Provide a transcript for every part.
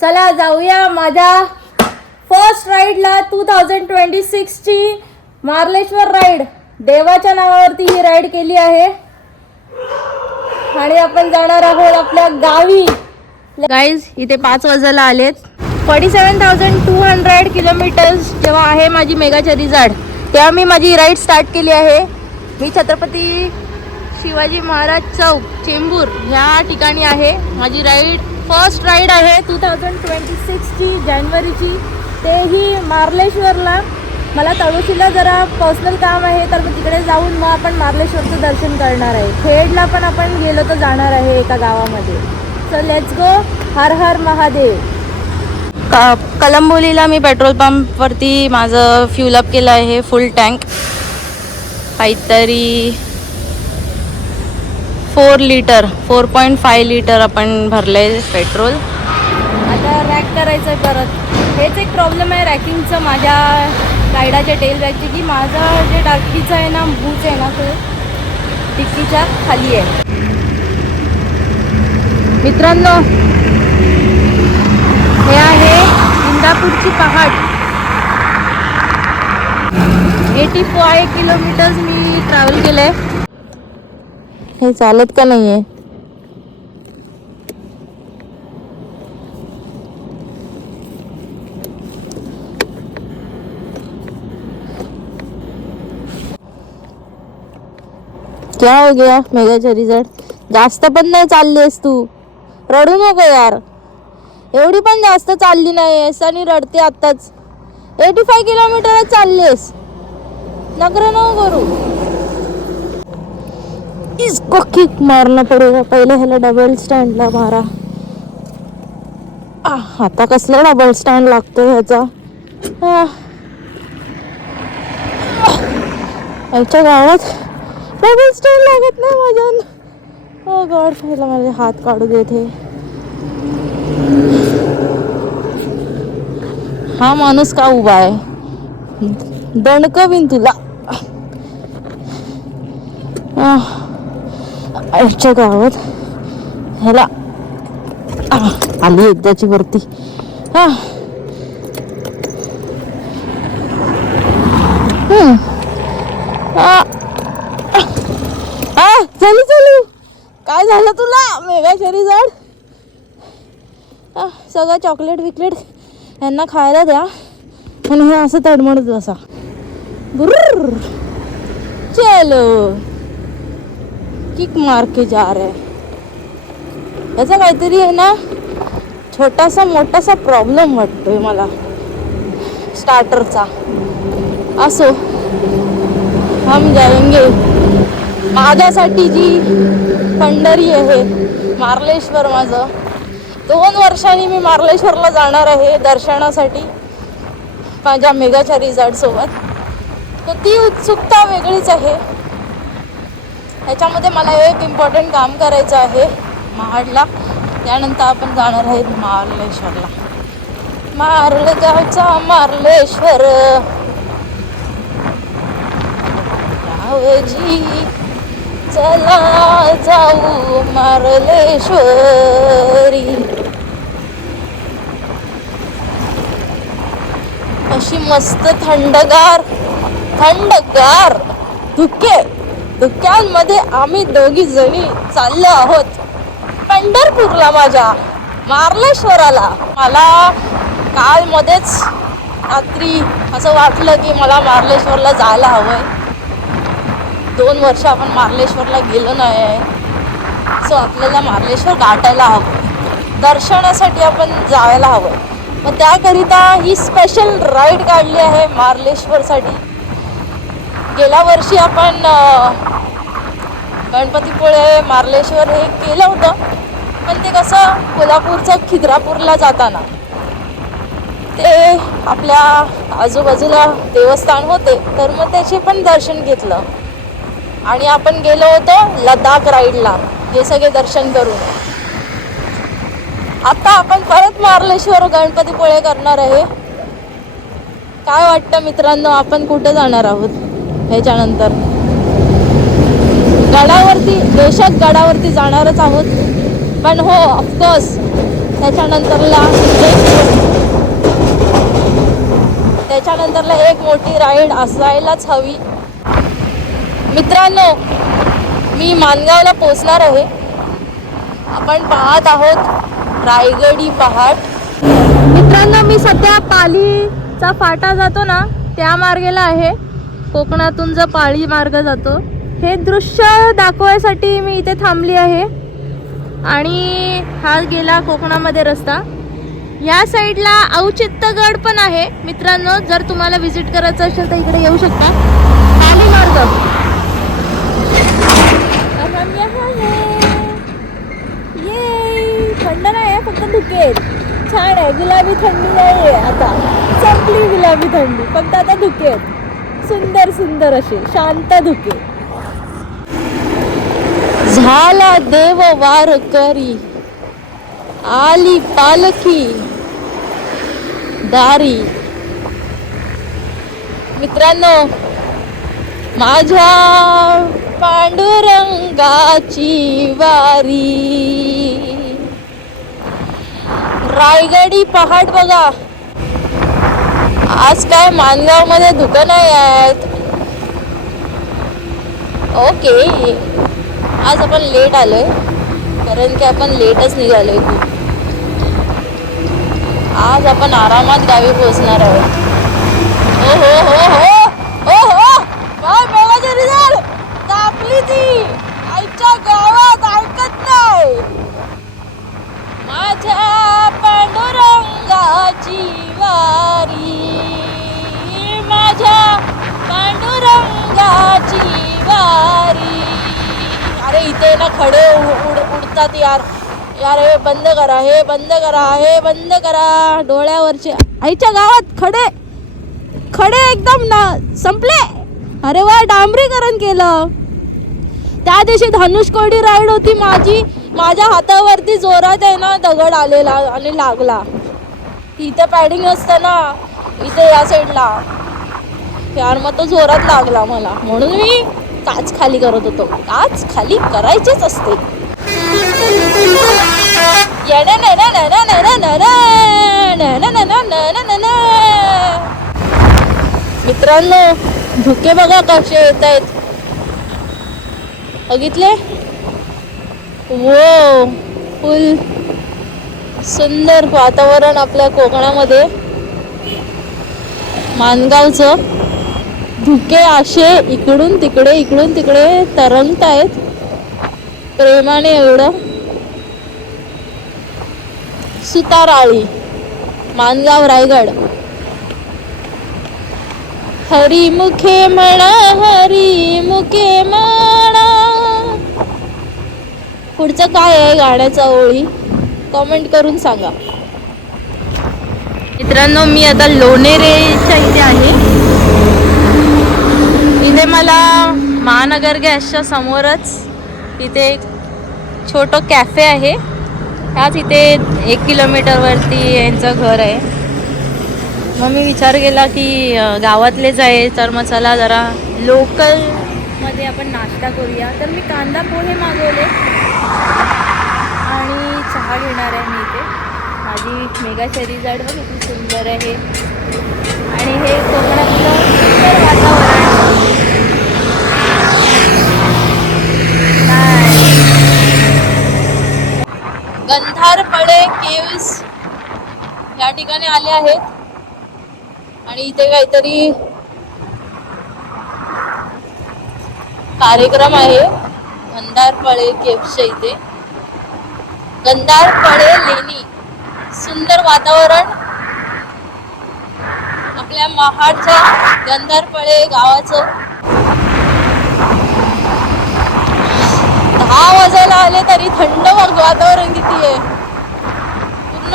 चला जाऊया माझ्या फर्स्ट राईडला 2026 ची मार्लेश्वर राईड. देवाच्या नावावरती ही राईड केली आहे आणि आपण जाणार आहोत आपल्या गावी. गाईज इथे 5 वाजायला आलेत. 47,200 किलोमीटर्स जेव्हा आहे माझी मेगाच्या रिझार्ट, तेव्हा मी माझी राईड स्टार्ट केली आहे. मी छत्रपती शिवाजी महाराज चौक चेंबूर ह्या ठिकाणी आहे. माझी राईड फर्स्ट राईड आहे 2026 ची जानेवारीची, तेही मार्लेश्वरला. मला तळोशीला जरा पर्सनल काम आहे, तर मग तिकडे जाऊन मग आपण मार्लेश्वरचं दर्शन करणार आहे. खेडला पण आपण गेलो तर जाणार आहे एका गावामध्ये. So let's go. हर हर महादेव. कलंबोलीला मी पेट्रोल पंपवरती माझं फ्यूल अप केलं आहे फुल टँक. काहीतरी 4.5 लिटर आपण भरलंय पेट्रोल. आता रॅक करायचं आहे परत. हेच एक प्रॉब्लेम आहे रॅकिंगचं माझ्या गाईडाच्या टेल बॅगची, की माझं जे टाकीचं आहे ना, बूच आहे ना, तो टिक्कीच्या खाली आहे. मित्रांनो, हे आहे इंदापूरची पहाड. 85 किलोमीटर्स मी ट्रॅव्हल केलं आहे. हे चालत का नाही आहे? क्या हो गया मेगाच्या रिझल्ट? जास्त पण नाही चालली आहेस तू, रडू नको यार. एवढी पण जास्त चालली नाही आहेस आणि रडते आत्ताच. 85 किलोमीटरच चालली आहेस, नखरं नको करू. इसको किक मारना पडेगा. पहिले ह्याला डबल स्टँडला मारा. आता कसला डबल स्टँड लागतो ह्याचा? ह्याच्या गावात डबल स्टँड लागत नाही माझ्या. हो गॉड, पहिला माझे हात काढू देते. हा माणूस का उभा आहे? दणकवीन तुला. ह्याच्या गावात ह्याला आली एकदाची वरती. चालू चालू. काय झालं तुला मेगा शरीर? सगळं चॉकलेट विकलेट यांना खायला द्या आणि हे असं तडमडत बसा. बुर्र. चलो किक मार के जा रहे. याचा काहीतरी आहे ना, छोटासा मोठासा प्रॉब्लेम वाटतोय मला स्टार्टरचा. असो, हम जाएंगे. माझ्यासाठी जी पंढरी आहे मार्लेश्वर, माझं 2 वर्षांनी मी मार्लेश्वरला जाणार आहे दर्शनासाठी माझ्या मेगाच्या रिझॉर्ट सोबत. तर ती उत्सुकता वेगळीच आहे. ह्याच्यामध्ये मला एक इम्पॉर्टंट काम करायचं आहे महाडला. त्यानंतर आपण जाणार आहे मार्लेश्वरला. मार्लेगावचा मार्लेश्वर जी, चला जाऊ मार्लेश्वरी. अशी मस्त थंडगार थंडगार धुक्यांमध्ये आम्ही दोघी जणी चाललो आहोत पंढरपूरला, माझ्या मार्लेश्वराला. मला काल मध्येच रात्री असं वाटलं की मला मार्लेश्वरला जायला हवंय. 2 वर्ष आपण मार्लेश्वरला गेलो नाही आहे. सो आपल्याला मार्लेश्वर गाठायला हवं, दर्शनासाठी आपण जायला हवं. मग त्याकरिता ही स्पेशल राईड काढली आहे मार्लेश्वरसाठी. गेल्या वर्षी आपण गणपतीपुळे मार्लेश्वर हे केलं होतं, पण ते कसं कोल्हापूरचं खिद्रापूरला जाताना ते आपल्या आजूबाजूला देवस्थान होते, तर मग त्याचे पण दर्शन घेतलं. आणि आपण गेलो होतो लडाख राईडला, हे सगळे दर्शन करून. आता आपण परत मार्लेश्वर गणपतीपुळे करणार आहे. काय वाटतं मित्रांनो, आपण कुठे जाणार आहोत ह्याच्यानंतर? गडावरती, बेशक गडावरती जाणारच आहोत, पण हो ऑफकोर्स त्याच्यानंतरला एक मोठी राईड असायलाच हवी. मित्रांनो, मी माणगावला पोचणार आहे. आपण पाहत आहोत रायगडी पहाड. मित्रांनो, मी सध्या पालीचा फाटा जातो ना त्या मार्गेला आहे. कोकणातून जो पाली मार्ग जातो हे दृश्य दाखवायसाठी मी इथे थांबली आहे. आणि हा गेला कोकणामध्ये रस्ता. या साईडला औचित्यगड पण आहे मित्रांनो. जर तुम्हाला विजिट करायचं असेल तर इकडे येऊ शकता. पाली मार्ग ये थंड नाही आहे, फक्त धुके आहेत. छान आहे. गुलाबी थंडी नाही आहे आता, संपली गुलाबी थंडी, फक्त आता धुके आहेत. सुंदर सुंदर असे शांत धुके. झाला देव वार करी, आली पालखी दारी. मित्रांनो, माझ्या पांडुरंगाची वारी. रायगडी पहाड बघा. आज काय माणगाव मध्ये धुकं नाही आहेत. ओके, आज आपण लेट आलोय कारण की आपण लेटच निघालोय खूप. आज आपण आरामात गावी पोहोचणार आहोत. हो हो हो हो हो हो, काय बघा रिझल्ट तापली ती आईच्या गावात ऐकत नाही. माझ्या पांडुरंगाची वारी, माझ्या पांडुरंगाची वारी. अरे इथे ना खडे उडतात यार. यार हे बंद करा, हे बंद करा, हे बंद करा. डोळ्यावरचे आईच्या गावात खडे खडे एकदम ना संपले. अरे वा, डांबरीकरण केलं. त्या दिवशी धनुष्कोडी राईड होती माझी. माझ्या हातावरती जोरात आहे ना दगड आलेला आणि लागला. इथे पॅडिंग असतं ना इथे या साईडला, यार मग तो जोरात लागला मला. म्हणून मी काच खाली करत होतो. काच खाली करायचीच असते. मित्रांनो, धुके बघा कसे येत आहेत. बघितले? वो, फुल सुंदर वातावरण आपल्या कोकणामध्ये. माणगावचं धुके असे इकडून तिकडे तरंगत आहेत प्रेमाने. एवढं सुताराळी, माणगाव, रायगड. हरी मुखे म्हणा, हरी मुखे म्हणा. पुढचं काय आहे गाण्याचा ओळी कमेंट करून सांगा. मित्रांनो, मी आता लोणेरेच्या इथे आहे. इथे मला महानगर गॅसच्या समोरच इथे एक छोटं कॅफे आहे. त्याच इथे 1 किलोमीटरवरती यांचं घर आहे. मग मी विचार केला की गावातलेच आहे तर मग चला जरा लोकलमध्ये आपण नाश्ता करूया. तर मी कांदा पोहे मागवले आणि चहा घेणार आहे मी इथे. माझी मेगा शेरी झाड बघ किती सुंदर आहे. आणि हे कोकणातलं सुंदर वातावरण. गंधारपळे केव्स या ठिकाणी आले आहेत. आणि इथे काहीतरी कार्यक्रम आहे गंधारपळे केव्सच्या इथे. गंधारपळे लेणी, सुंदर वातावरण आपल्या महाडच्या गंधारपळे गावाचं. 10 वाजायला आले तरी थंड वातावरण किती आहे. पूर्ण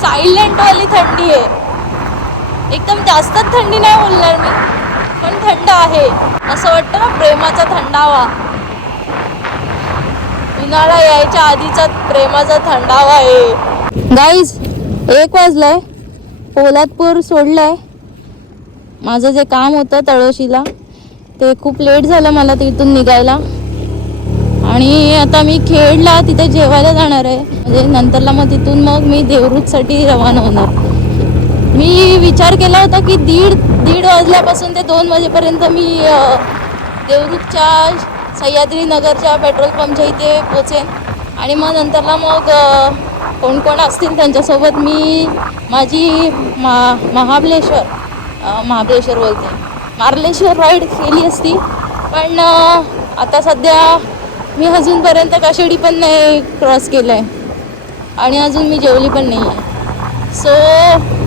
सायलेंट वाली थंडी आहे. एकदम जास्तच थंडी नाही बोलणार मी, पण थंड आहे. असं वाटतं ना प्रेमाचा थंडावा. उन्हाळा यायच्या आधीचा प्रेमाचा थंडावा आहे. गाईज 1 वाजलाय. पोलादपूर सोडलंय. माझं जे काम होतं तळोशीला ते खूप लेट झालं मला तिथून निघायला. आणि आता मी खेडला तिथे जेवायला जाणार आहे. म्हणजे नंतरला मग तिथून मग मी देवरूखसाठी रवाना होणार. मी विचार केला होता की दीड वाजल्यापासून ते 2 वाजेपर्यंत मी देवरूखच्या सह्याद्रीनगरच्या पेट्रोल पंपच्या इथे पोचेन. आणि मग नंतरला मग कोण कोण असतील त्यांच्यासोबत मी माझी महाबळेश्वर बोलते मार्लेश्वर राईड केली असती. पण आता सध्या मी अजूनपर्यंत काशेडी पण नाही क्रॉस केलं आहे आणि अजून मी जेवली पण नाही आहे. सो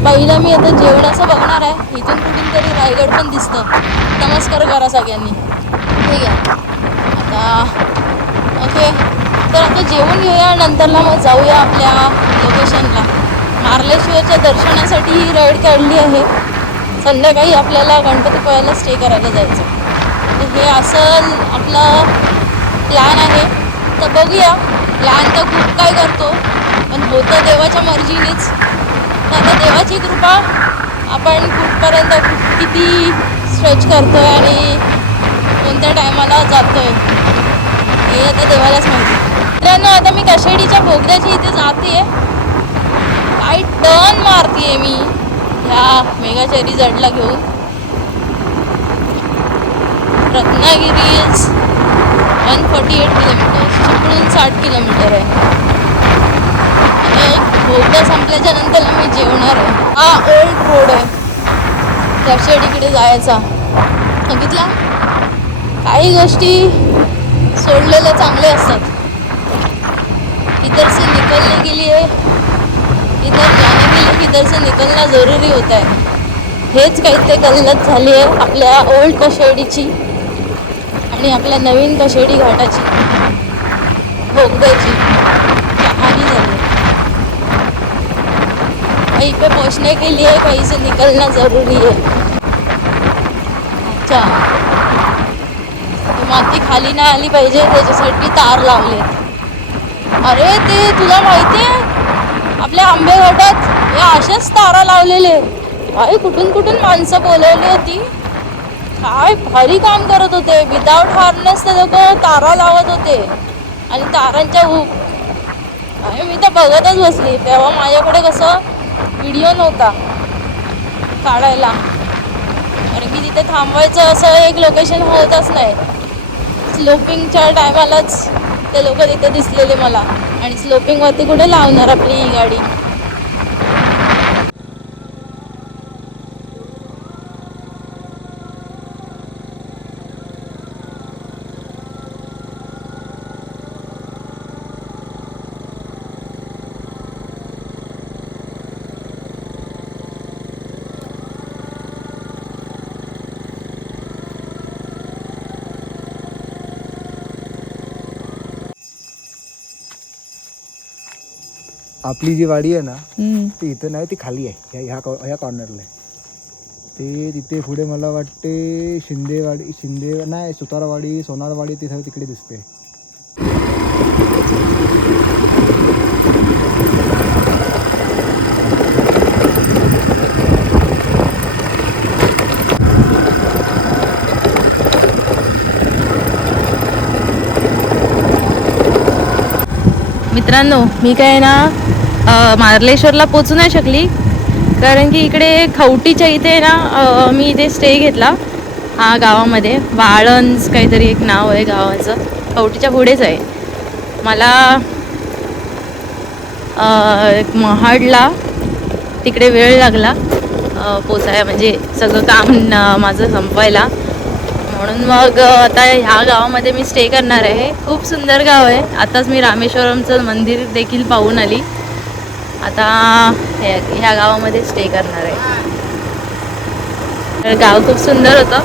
पहिलं मी आता जेवणाचं बघणार आहे. इथून कुठून तरी रायगड पण दिसतं. नमस्कार करा सगळ्यांनी. ठीक आहे आता ओके. तर आता जेवून घेऊया, नंतरला मग जाऊया आपल्या लोकेशनला. मार्लेश्वरच्या दर्शनासाठी ही राईड काढली आहे. संध्याकाळी आपल्याला गणपतीपुळ्याला स्टे करायला जायचं. तर हे असं आपलं प्लॅन आहे. तर बघूया, प्लॅन तर खूप काय करतो पण होतं देवाच्या मर्जीनेच. तर आता देवाची कृपा आपण कुठपर्यंत किती स्ट्रेच करतो आहे आणि कोणत्या टायमाला जातो आहे हे आता देवालाच माहिती. मित्रांनो आता मी काशेडीच्या बोगद्याची इथे जाते आहे. काय टर्न मारते आहे मी ह्या मेगाचेरी जडला घेऊन. रत्नागिरी 148 किलोमीटर, चिपळूण 60 किलोमीटर आहे. आणि बोगदा संपल्याच्या नंतर मी जेवणार आहे. हा ओल्ड रोड आहे काशेडीकडे जायचा. बघितला काही गोष्टी सोडलेल्या चांगले असतात. इधर से निकलने के लिए इधर जाने के लिए इधर से निकलना जरूरी होता है. हेच काही ते गल्लत झाली आहे आपल्या ओल्ड काशेडीची आणि आपल्या नवीन काशेडी घाटाची बोगद्याची कहानी झाली. कहीं पे पहुंचने के लिए कहीं से निकलना ज़रूरी है. अच्छा माती खाली नाही आली पाहिजे त्याच्यासाठी तार लावले. अरे ते तुला माहिती आहे आपल्या आंबेघाटात या अशाच तारा लावलेले. काय कुठून कुठून माणसं बोलवली होती. काय भारी काम करत होते. विदाउट हार्नेस ते लोक तारा लावत होते आणि तारांच्या आणि मी तर बघतच बसली. तेव्हा माझ्याकडे कसं व्हिडिओ नव्हता काढायला, कारण की तिथे थांबवायचं असं एक लोकेशन होतच नाही. स्लोपिंगच्या टायमालाच ते लोक तिथे दिसलेले मला. आणि स्लोपिंगवरती कुठे लावणार आपली ही गाडी. आपली जी वाडी आहे ना ती इथं नाही, ती खाली आहे ह्या कॉर्नरला आहे. ते तिथे पुढे मला वाटते शिंदे नाही सुतारवाडी सोनारवाडी ते सगळं तिकडे दिसते. मित्रांनो मी काय ना मार्लेश्वरला पोचू नाही शकली, कारण की इकडे खवटीच्या इथे ना मी इथे स्टे घेतला. हा गावामध्ये वाळंज काहीतरी एक नाव आहे गावाचं, खवटीच्या पुढेच आहे. मला महाडला तिकडे वेळ लागला पोचायला, म्हणजे सगळं काम माझं संपवायला. म्हणून मग आता ह्या गावामध्ये मी स्टे करणार आहे. खूप सुंदर गाव आहे. आताच मी रामेश्वरमचं मंदिर देखील पाहून आली. आता ह्या गावामध्ये स्टे करणार आहे. तर गाव खूप सुंदर होतं.